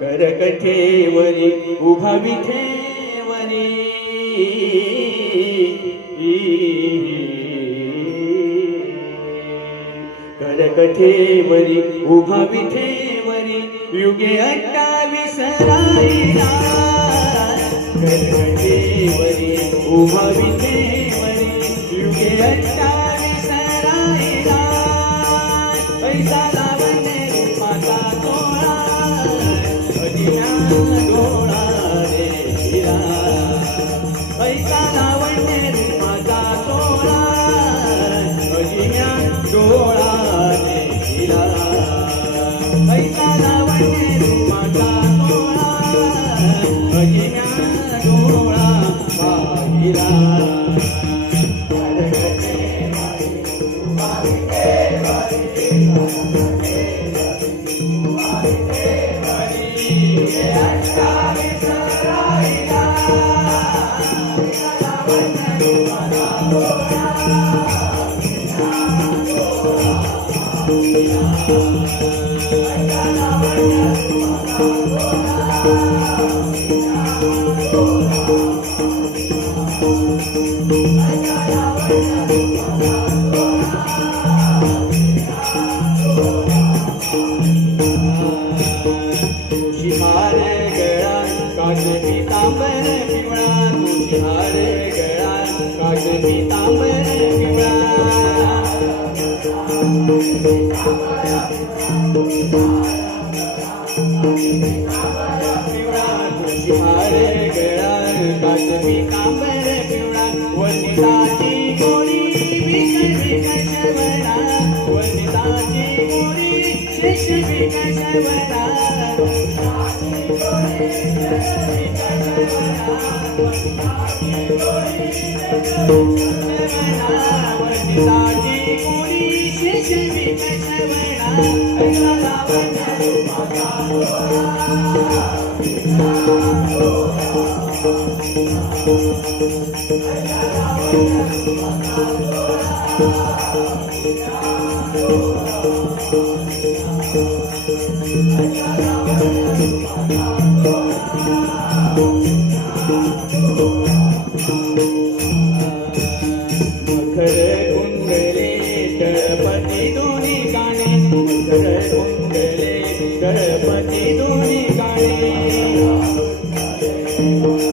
करकठेवरी उभा विठेवरी करकठेवरी उभा विठेवरी युगे 28 राहिला करकठेवरी उभा विठेवरी युगे 28 राहिला पैसा लावणे रूपाचा तोळा डोळा रे हिरा पैसा लावणे रूपाचा तोळा अजिया डोळा रे हिरा पैसा लावणे रूपाचा तोळा अजिया डोळा हिरा तुषार गळा काश पीतांबर पिवळा तुषार गळा काश पीतांबर पिवळा तुषार गळा काश पीतांबर पिवळा वनिताची गोळी विकशवरा वनिताची गोळी शेष विकशवरा वनिताची गोळी शेष विकशवरा